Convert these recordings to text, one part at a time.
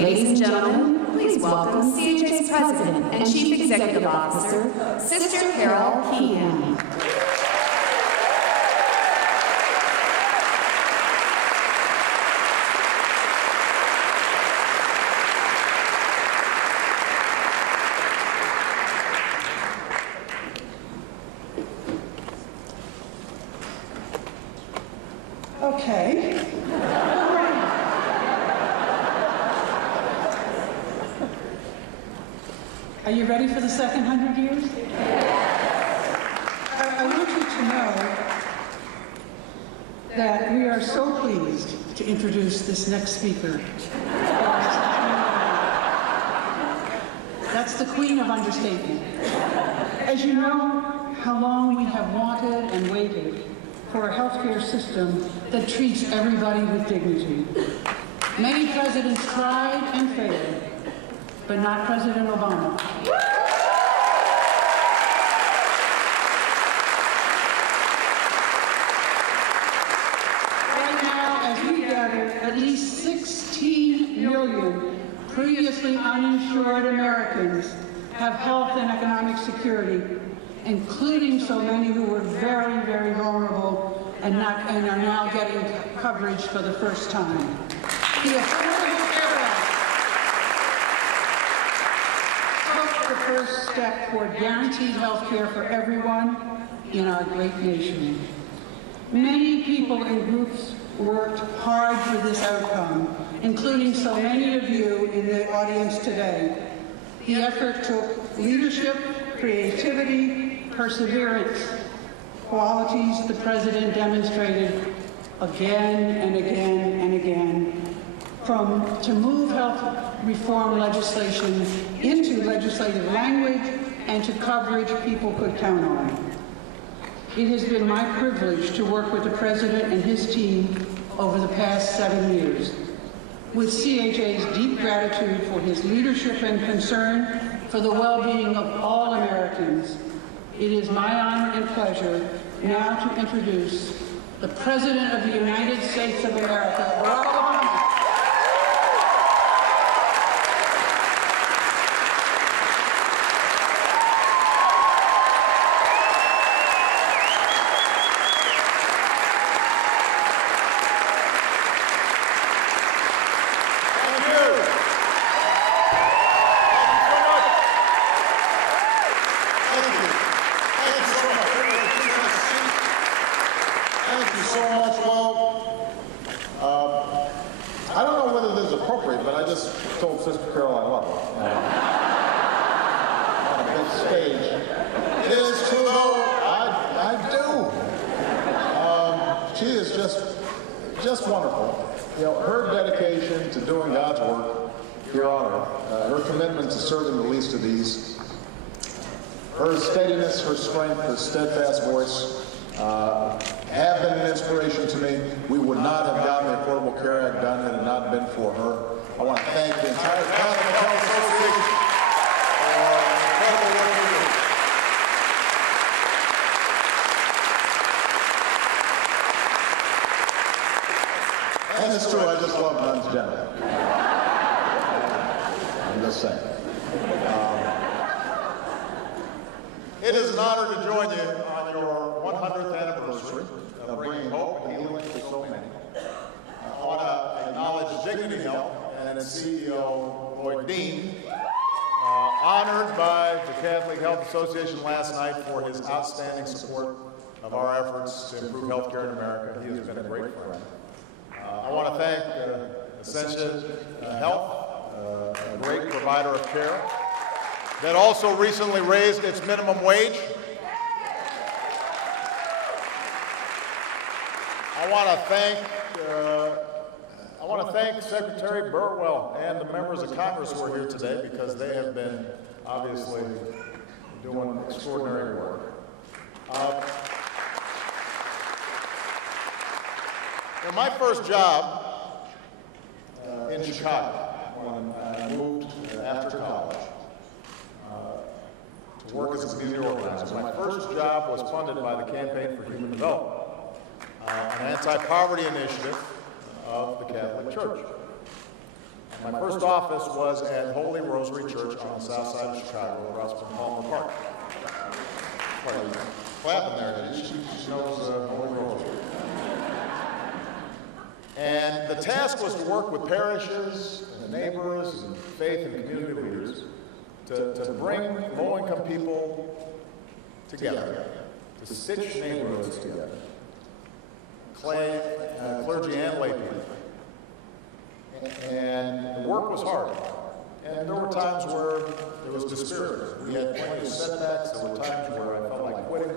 Ladies and gentlemen, please welcome CHA's President and Chief Executive Officer, Sister Carol Keehan. Okay. Are you ready for the second 100 years? I want you to know that we are so pleased to introduce this next speaker. That's the queen of understatement. As you know, how long we have wanted and waited for a healthcare system that treats everybody with dignity. Many presidents tried and failed, but not President Obama. Right now, as we gather, at least 16 million previously uninsured Americans have health and economic security, including so many who were very, very vulnerable and are now getting coverage for the first time. The Affordable Care Act took the first step toward guaranteed health care for everyone in our great nation. Many people and groups worked hard for this outcome, including so many of you in the audience today. The effort took leadership, creativity, perseverance, qualities the President demonstrated again and again and again, to move health reform legislation into legislative language and to coverage people could count on. It has been my privilege to work with the President and his team over the past 7 years. With CHA's deep gratitude for his leadership and concern for the well-being of all Americans, it is my honor and pleasure now to introduce the President of the United States of America, Barack Obama. I don't know whether this is appropriate, but I just told Sister Carol I love her. On a big stage. It is true, though. I do. She is just wonderful. You know, her dedication to doing God's work here on earth, her commitment to serving the least of these, her steadiness, her strength, her steadfast voice, have been an inspiration to me. We would not have gotten the Affordable Care Act done had it not been for her. I want to thank the entire Continental Health Association for incredible work we do. And it's true, I just love nuns generally. I'm just saying. It is an honor to join you on your 100th anniversary of bringing hope and healing to so many. I want to acknowledge Dignity Health and its CEO, Lloyd Dean, honored by the Catholic Health Association last night for his outstanding support of our efforts to improve health care in America. He has been a great friend. I want to thank Essentia Health, a great provider of care, that also recently raised its minimum wage. I want to thank Secretary Burwell and the members of Congress who are here today, because they have been obviously doing extraordinary work. My first job in Chicago, when I moved after college to work as a community organizer, my first job was funded by the Campaign for Human Development, an anti-poverty initiative of the Catholic Church. And my first office was at Holy Rosary Church on the south side of Chicago, across from Palmer Park. Clapping there, she knows Holy Rosary. And the task was to work with parishes and neighbors and faith and community leaders to bring low-income people together, to stitch neighborhoods together, clergy and lay people. And the work was hard. And there were times where there was discouragement. We had plenty of setbacks. There were times where I felt like quitting,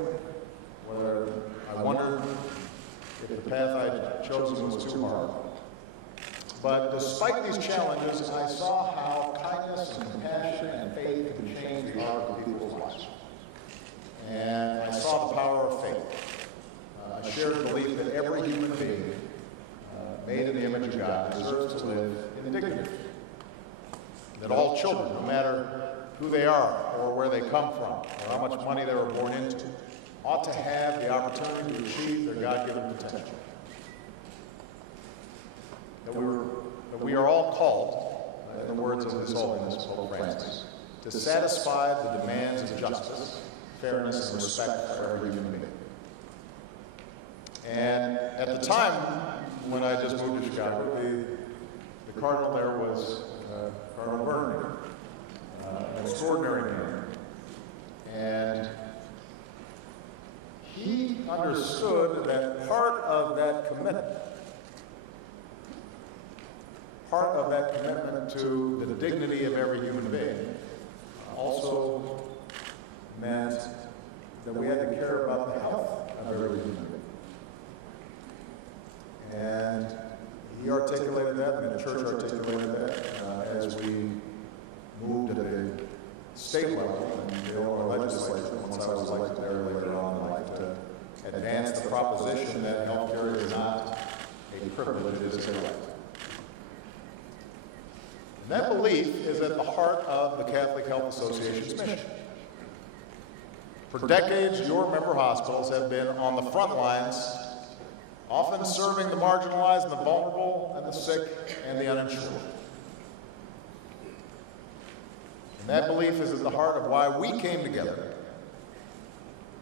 where I wondered if the path I'd chosen was too hard. But despite these challenges, I saw how kindness and compassion and faith can change the arc of people's lives. And I saw the power of faith. I shared the belief that every human being made in the image of God deserves to live in dignity. That all children, no matter who they are or where they come from or how much money they were born into, ought to have the opportunity to achieve their God-given potential. That we are all called, in the words of His Holiness Pope Francis, to satisfy the demands of justice, fairness, and respect for every human being. And at the time when I just moved to Chicago, the cardinal there was Cardinal Vernon, an extraordinary man. And he understood that part of that commitment to the dignity of every human being also meant that we had to care about the health of every human being. And he articulated that, and the church articulated that as we moved to the state level and the Illinois legislature, once I was elected there later on in life, to advance the proposition that health care is not a privilege, it is a right. And that belief is at the heart of the Catholic Health Association's mission. For decades, your member hospitals have been on the front lines, often serving the marginalized and the vulnerable and the sick and the uninsured. And that belief is at the heart of why we came together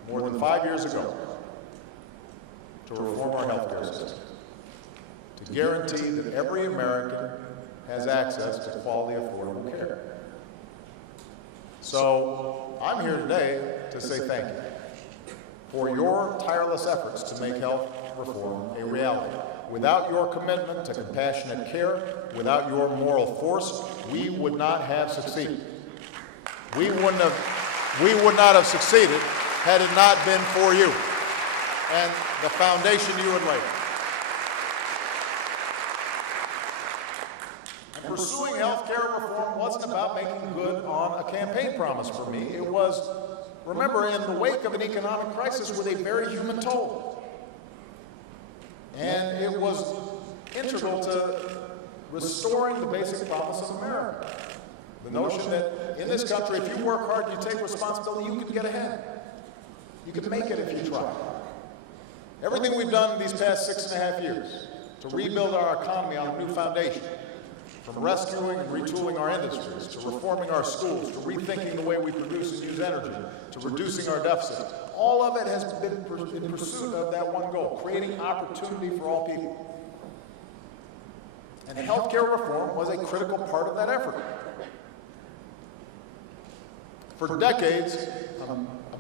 more than 5 years ago to reform our healthcare system, to guarantee that every American has access to quality, affordable care. So I'm here today to say thank you for your tireless efforts to make health reform a reality. Without your commitment to compassionate care, without your moral force, we would not have succeeded. We would not have succeeded had it not been for you and the foundation you had laid. And pursuing health care reform wasn't about making good on a campaign promise for me. It was, remember, in the wake of an economic crisis with a very human toll. And it was integral to restoring the basic promise of America. The notion that in this country, if you work hard and you take responsibility, you can get ahead. You can make it if you try. Everything we've done in these past 6.5 years to rebuild our economy on a new foundation, from rescuing and retooling our industries, to reforming our schools, to rethinking the way we produce and use energy, to reducing our deficit, all of it has been in pursuit of that one goal, creating opportunity for all people. And healthcare reform was a critical part of that effort. For decades,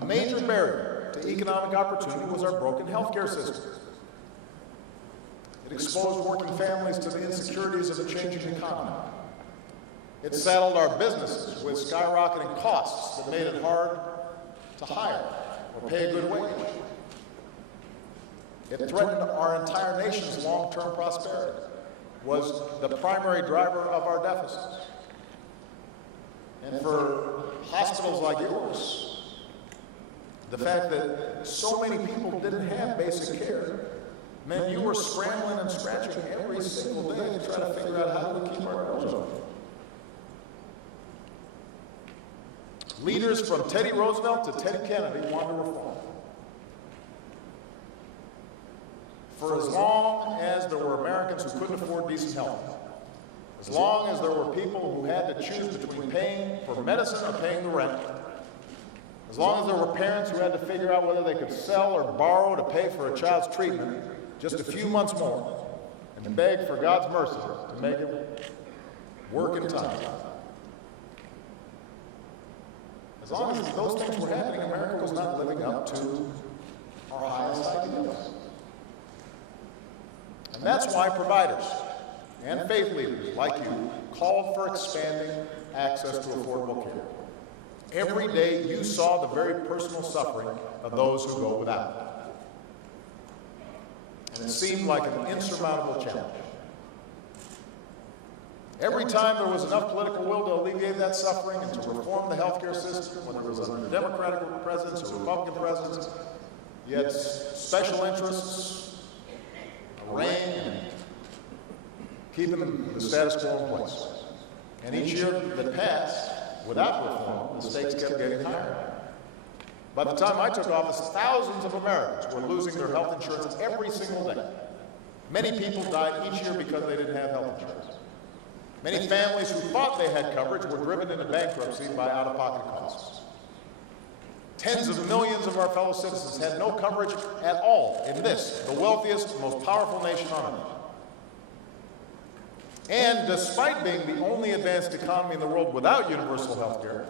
a major barrier to economic opportunity was our broken healthcare system. It exposed working families to the insecurities of a changing economy. It saddled our businesses with skyrocketing costs that made it hard to hire or pay a good wage. It threatened our entire nation's long-term prosperity, was the primary driver of our deficits. And for hospitals like yours, the fact that so many people didn't have basic care meant you were scrambling and scratching every single day to try to figure out how to keep our doors open. Leaders from Teddy Roosevelt to Teddy Kennedy wanted reform. For as long as there were Americans who couldn't afford decent health, As long as there were people who had to choose between paying for medicine or paying the rent, as long as there were parents who had to figure out whether they could sell or borrow to pay for a child's treatment just a few months more, and beg for God's mercy to make it work in time. As long as those things were happening, America was not living up to our highest ideals. And that's why providers and faith leaders like you called for expanding access to affordable care. Every day you saw the very personal suffering of those who go without. And it seemed like an insurmountable challenge. Every time there was enough political will to alleviate that suffering and to reform the healthcare system, whether it was under Democratic presidents or Republican presidents, you had special interests arraying and keeping the status quo in place. And each year that passed, without reform, the stakes kept getting higher. By the time I took office, thousands of Americans were losing their health insurance every single day. Many people died each year because they didn't have health insurance. Many families who thought they had coverage were driven into bankruptcy by out-of-pocket costs. Tens of millions of our fellow citizens had no coverage at all in this, the wealthiest, most powerful nation on earth. And despite being the only advanced economy in the world without universal health care,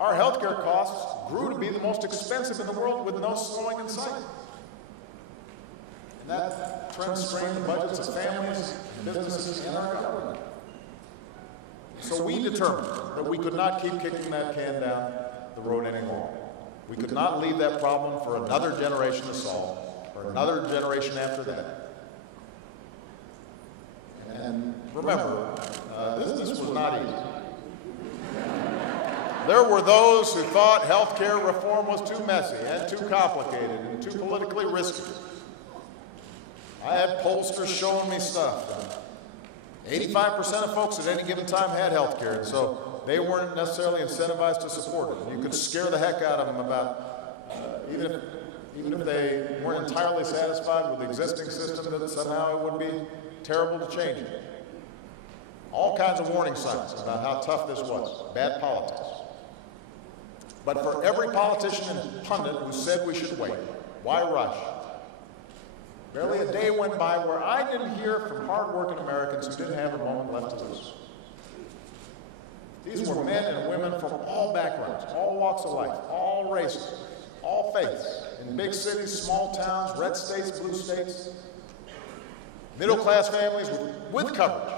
our health care costs grew to be the most expensive in the world with no slowing in sight. And that trend strained the budgets of families and businesses in our government. So we determined that we could not keep kicking that can down the road any longer. We could not leave that problem for another generation to solve, or another generation after that. And remember, this was not easy. There were those who thought health care reform was too messy and too complicated and too politically risky. I had pollsters showing me stuff. 85% of folks at any given time had health care, and so they weren't necessarily incentivized to support it. And you could scare the heck out of them about, even if they weren't entirely satisfied with the existing system, that somehow it would be terrible to change it. All kinds of warning signs about how tough this was, bad politics. But for every politician and pundit who said we should wait, why rush? Barely a day went by where I didn't hear from hard-working Americans who didn't have a moment left to lose. These were men and women from all backgrounds, all walks of life, all races, all faiths, in big cities, small towns, red states, blue states, middle-class families with coverage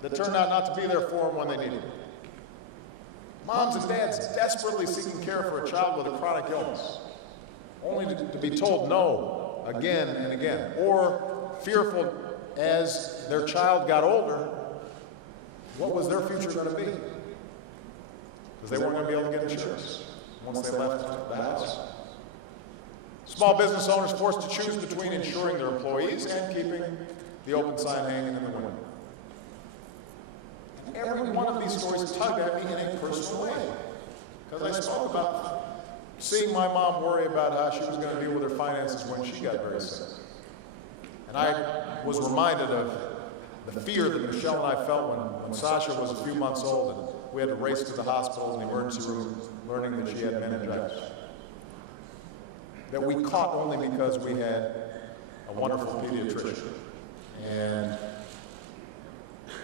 that turned out not to be there for them when they needed it. Moms and dads desperately seeking care for a child with a chronic illness, only to be told no again and again, or fearful as their child got older, what was their future going to be? Because they weren't going to be able to get insurance once they left the house. Small business owners forced to choose between insuring their employees and keeping the open sign hanging in the window. And every one of these stories tugged at me in a personal way, because I spoke about seeing my mom worry about how she was going to deal with her finances when she got very sick. And I was reminded of the fear that Michelle and I felt when Sasha was a few months old and we had to race to the hospital in the emergency room learning that she had meningitis. That we caught only because we had a wonderful pediatrician and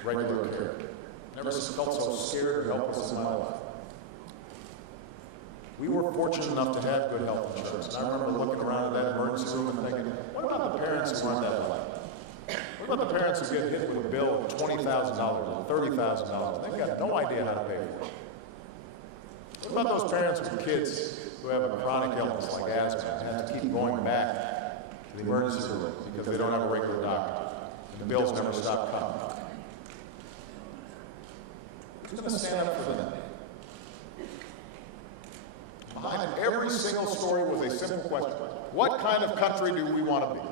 regular care. Never felt so scared or helpless in my life. We were fortunate enough to have good health insurance. And I remember looking around at that emergency room and thinking, what about the parents who aren't that lucky? What about the parents who get hit with a bill of $20,000 or $30,000? They've got no idea how to pay for it. What about those parents with kids who have a chronic illness like asthma and have to keep going back to the emergency room because they don't have a regular doctor and the bills never stop coming? Who's going to stand up for them? Behind every single story was a simple question. What kind of country do we want to be?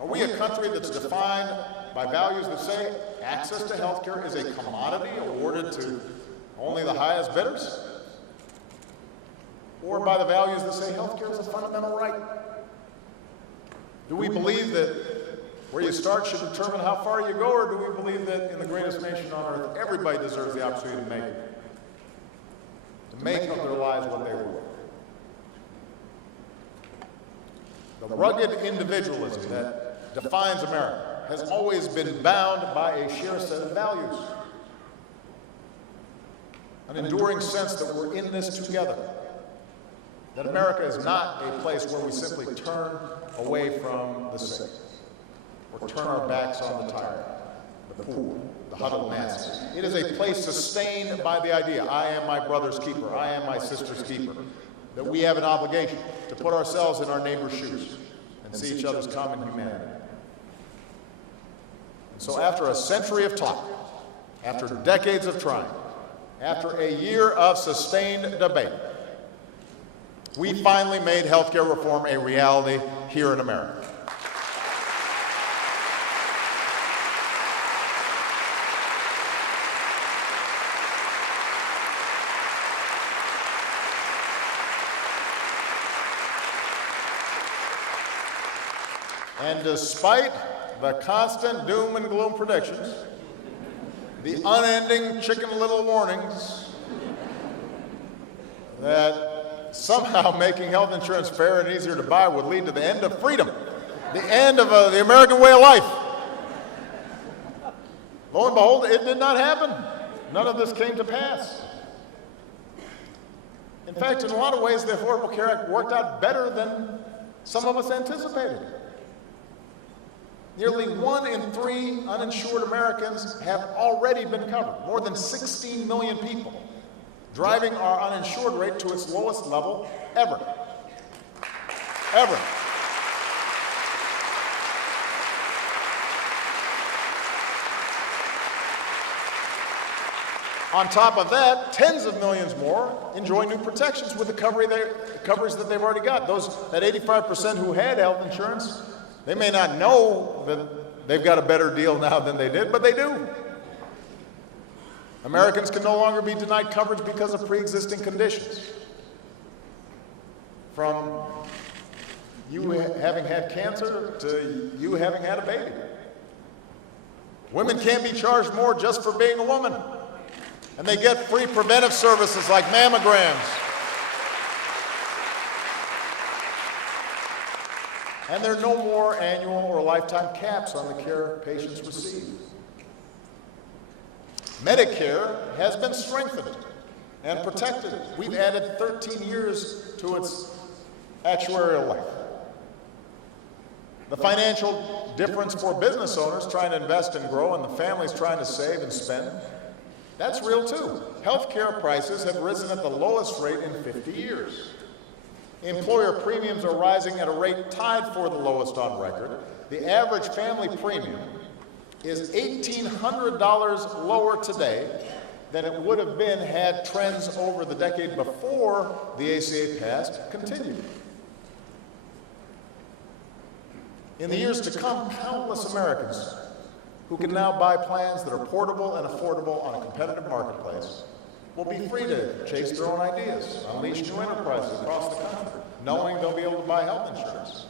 Are we a country that's defined by values that say access to health care is a commodity awarded to only the highest bidders? Or by the values that say health care is a fundamental right? Do we believe that Where you start should determine how far you go, or do we believe that in the greatest nation on earth, everybody deserves the opportunity to make of their lives what they were? The rugged individualism that defines America has always been bound by a shared set of values, an enduring sense that we're in this together, that America is not a place where we simply turn away from the sick, or turn our backs on the tired, the poor, the huddled masses. It is a place sustained by the idea, I am my brother's keeper, I am my sister's keeper, that we have an obligation to put ourselves in our neighbor's shoes and see each other's common humanity. And so after a century of talk, after decades of trying, after a year of sustained debate, we finally made healthcare reform a reality here in America. And despite the constant doom and gloom predictions, the unending Chicken Little warnings that somehow making health insurance fair and easier to buy would lead to the end of freedom, the end of the American way of life. Lo and behold, it did not happen. None of this came to pass. In fact, in a lot of ways, the Affordable Care Act worked out better than some of us anticipated. Nearly 1 in 3 uninsured Americans have already been covered, more than 16 million people, driving our uninsured rate to its lowest level ever. Ever. On top of that, tens of millions more enjoy new protections with the coverage that they've already got. That 85% who had health insurance, they may not know that they've got a better deal now than they did, but they do. Americans can no longer be denied coverage because of pre-existing conditions. From you having had cancer to you having had a baby. Women can't be charged more just for being a woman. And they get free preventive services like mammograms. And there are no more annual or lifetime caps on the care patients receive. Medicare has been strengthened and protected. We've added 13 years to its actuarial life. The financial difference for business owners trying to invest and grow and the families trying to save and spend, that's real too. Healthcare prices have risen at the lowest rate in 50 years. Employer premiums are rising at a rate tied for the lowest on record. The average family premium is $1,800 lower today than it would have been had trends over the decade before the ACA passed continued. In the years to come, countless Americans who can now buy plans that are portable and affordable on a competitive marketplace will be free to chase their own ideas, unleash new enterprises across the country, knowing they'll be able to buy health insurance.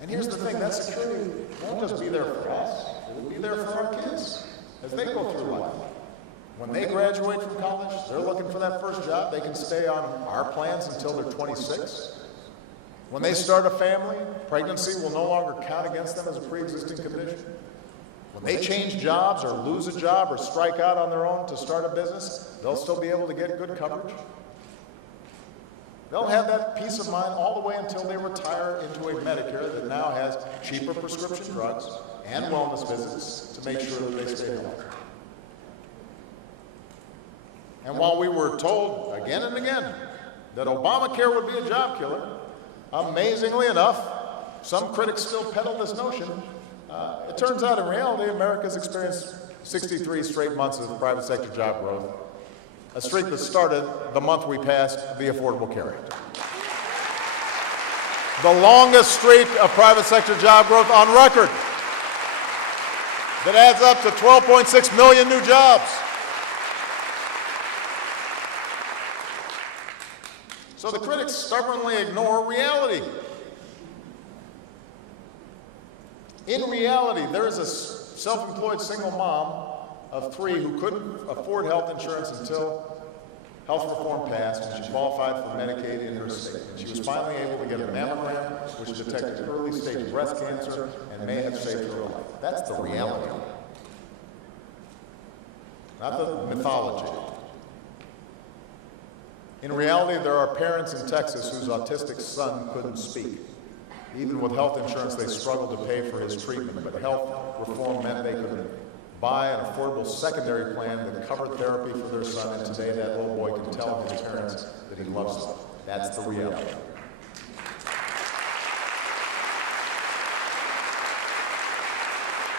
And here's the thing, that security won't just be there for us, it will be there for our kids as they go through life. When they graduate from college, they're looking for that first job, they can stay on our plans until they're 26. When they start a family, pregnancy will no longer count against them as a pre-existing condition. When they change jobs or lose a job or strike out on their own to start a business, they'll still be able to get good coverage. They'll have that peace of mind all the way until they retire into a Medicare that now has cheaper prescription drugs and wellness visits to make sure that they stay healthy. And while we were told again and again that Obamacare would be a job killer, amazingly enough, some critics still peddle this notion. It turns out in reality, America's experienced 63 straight months of private sector job growth, a streak that started the month we passed the Affordable Care Act. The longest streak of private sector job growth on record that adds up to 12.6 million new jobs. So the critics stubbornly ignore reality. In reality, there is a self-employed single mom of 3 who couldn't afford health insurance until health reform passed, and she qualified for Medicaid in her state. And she was finally able to get a mammogram, which detected early-stage breast cancer and may have saved her life. That's the reality, not the mythology. In reality, there are parents in Texas whose autistic son couldn't speak. Even with health insurance, they struggled to pay for his treatment, but health reform meant they could buy an affordable secondary plan that covered therapy for their son, and today that little boy can tell his parents that he loves them. That's the reality.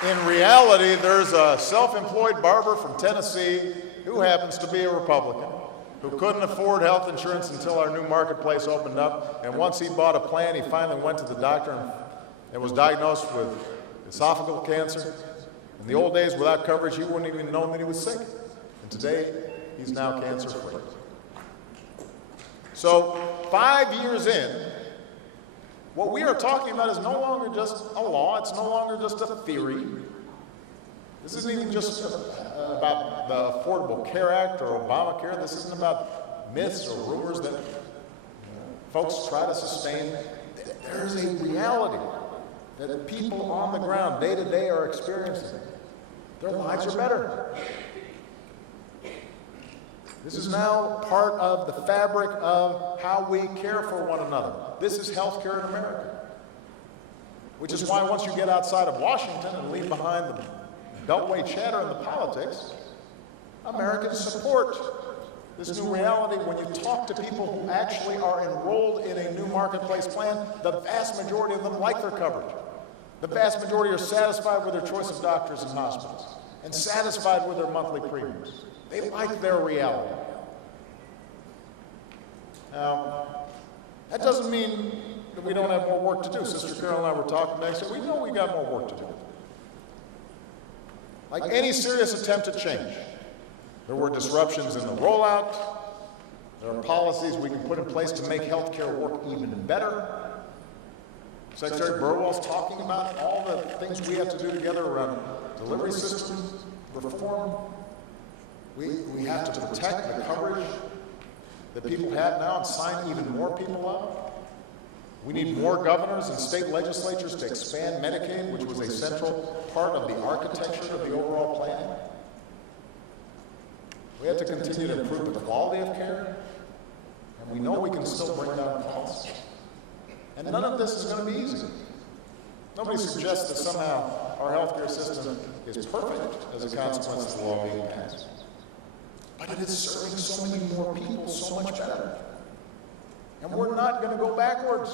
In reality, there's a self-employed barber from Tennessee who happens to be a Republican, who couldn't afford health insurance until our new marketplace opened up, and once he bought a plan, he finally went to the doctor and was diagnosed with esophageal cancer. In the old days, without coverage, he wouldn't even know that he was sick. And today, he's now cancer-free. So, 5 years in, what we are talking about is no longer just a law, it's no longer just a theory. This isn't even just about the Affordable Care Act or Obamacare. This isn't about myths or rumors that folks try to sustain. There's a reality that people on the ground, day to day, are experiencing. Their lives are better. This is now part of the fabric of how we care for one another. This is healthcare in America. Which is why once you get outside of Washington and leave behind the beltway chatter and the politics, Americans support this new reality. When you talk to people who actually are enrolled in a new marketplace plan, the vast majority of them like their coverage. The vast majority are satisfied with their choice of doctors and hospitals and satisfied with their monthly premiums. They like their reality. Now, that doesn't mean that we don't have more work to do. Sister Carol and I were talking today, so we know we got more work to do. Like any serious attempt at change, there were disruptions in the rollout. There are policies we can put in place to make health care work even better. Secretary Burwell's talking about all the things we have to do together around delivery system reform. We have to protect the coverage that people have now and sign even more people up. We need more governors and state legislatures to expand Medicaid, which was a central part of the architecture of the overall plan. We have to continue to improve the quality of care, and we know we can still bring down costs. And none of this is going to be easy. Nobody suggests that somehow our healthcare system is perfect as a consequence of the law being passed. But it is serving so many more people so much better. And we're not going to go backwards.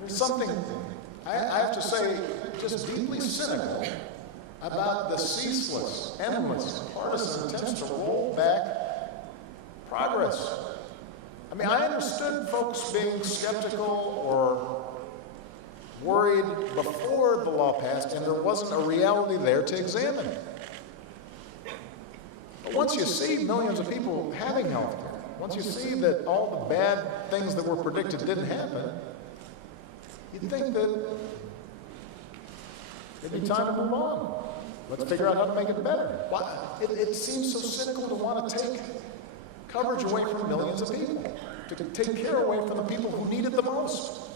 There's something, I have to say, just deeply cynical about the ceaseless, endless, partisan attempts to roll back progress. I mean, I understood folks being skeptical or worried before the law passed, and there wasn't a reality there to examine it. But once you see millions of people having health care, once you see that all the bad things that were predicted didn't happen, you'd think that it'd be time to move on. Let's figure out how to make it better. Why? It seems so cynical to want to take coverage away from millions of people, to take care away from the people who need it the most,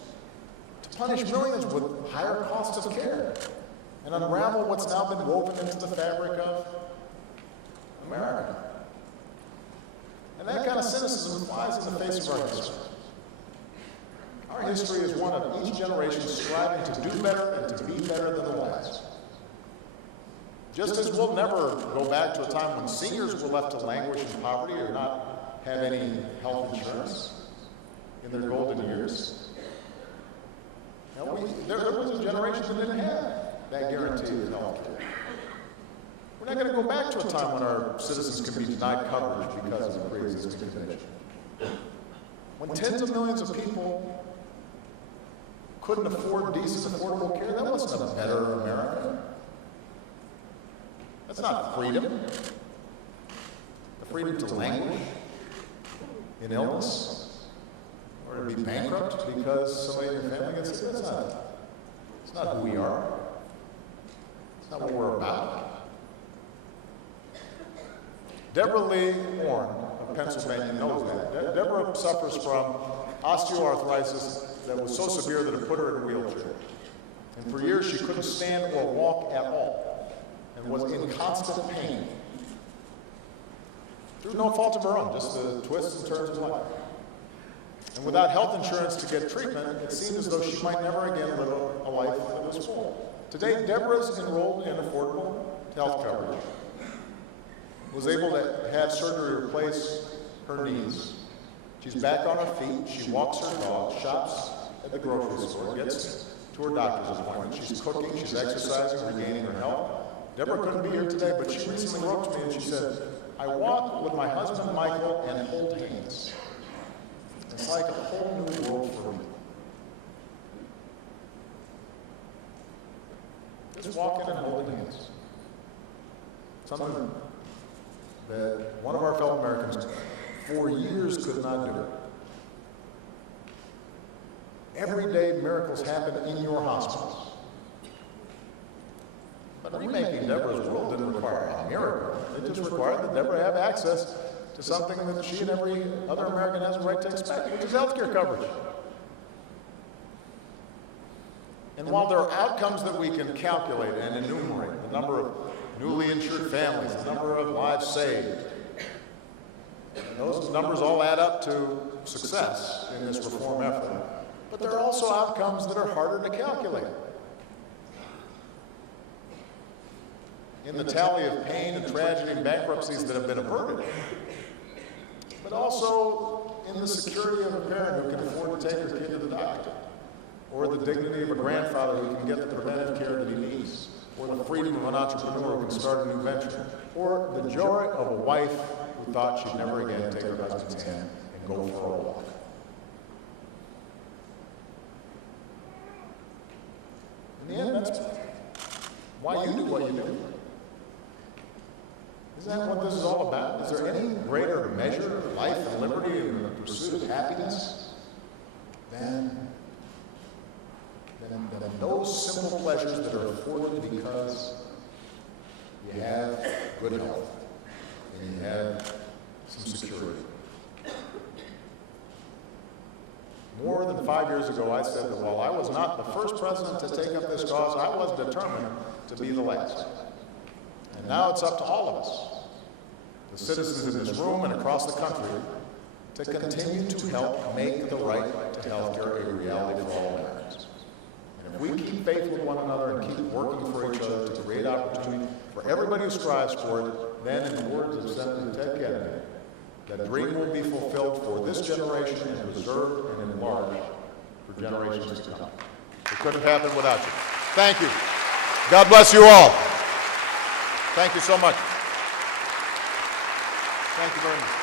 to punish millions with higher costs of care, and unravel what's now been woven into the fabric of America. And that kind of cynicism flies in the face of our history. Our history is one of each generation striving to do better and to be better than the last. Just as we'll never go back to a time when seniors were left to languish in poverty or not have any health insurance in their golden years. Now, there was a generation that didn't have that guarantee of health care. We're not going to go back to a time when our citizens can be denied coverage because of a pre-existing condition. When tens of millions of people couldn't afford decent, affordable care, that wasn't a better America. That's not freedom. The freedom to languish in illness or to be bankrupt because somebody in your family gets sick. That's It's not who we are. It's not what we're about. Deborah Lee Orn of Pennsylvania knows that. Deborah suffers from osteoarthritis that was so severe that it put her in a wheelchair. And for years she couldn't stand or walk at all and was in constant pain. Through no fault of her own, just the twists and turns of life. And without health insurance to get treatment, it seemed as though she might never again live a life that was full. Today, Deborah's enrolled in affordable health coverage, was able to have surgery replace her knees. She's back on her feet, she walks her dog, shops at the grocery store, gets to her doctor's appointment, she's cooking, she's exercising, regaining her health. Deborah couldn't be here today, but she recently wrote to me and she said, "I walk with my husband Michael and hold hands. It's like a whole new world for me." Just walking and holding hands. Something that one of our fellow Americans for years could not do. Everyday miracles happen in your hospitals. But remaking Deborah's world didn't require a miracle. It just required that Deborah have access to something that she and every other American has a right to expect, which is health care coverage. And while there are outcomes that we can calculate and enumerate, the number of newly insured families, the number of lives saved, those numbers all add up to success in this reform effort. But there are also outcomes that are harder to calculate. In the tally of pain and tragedy and bankruptcies that have been averted, but also in the security of a parent who can afford to take her kid to the doctor, or the dignity of a grandfather who can get the preventive care that he needs, or the freedom of an entrepreneur who can start a new venture, or the joy of a wife who thought she'd never again take her husband's hand and go for a walk. In the end, that's why you do what you do. Isn't that what this is all about? Is there any greater measure of life and liberty and the pursuit of happiness than those simple pleasures that are afforded because you have good health and you have some security? More than 5 years ago, I said that while I was not the first president to take up this cause, I was determined to be the last. And now it's up to all of us, the citizens in this room and across the country, to continue to help make the right to health care a reality for all Americans. And if we keep faith with one another and keep working for each other to create opportunity for everybody who strives for it, then, in the words of Senator Ted Kennedy, that dream will be fulfilled for this generation and preserved and enlarged for generations to come. It couldn't have happened without you. Thank you. God bless you all. Thank you so much. Thank you very much.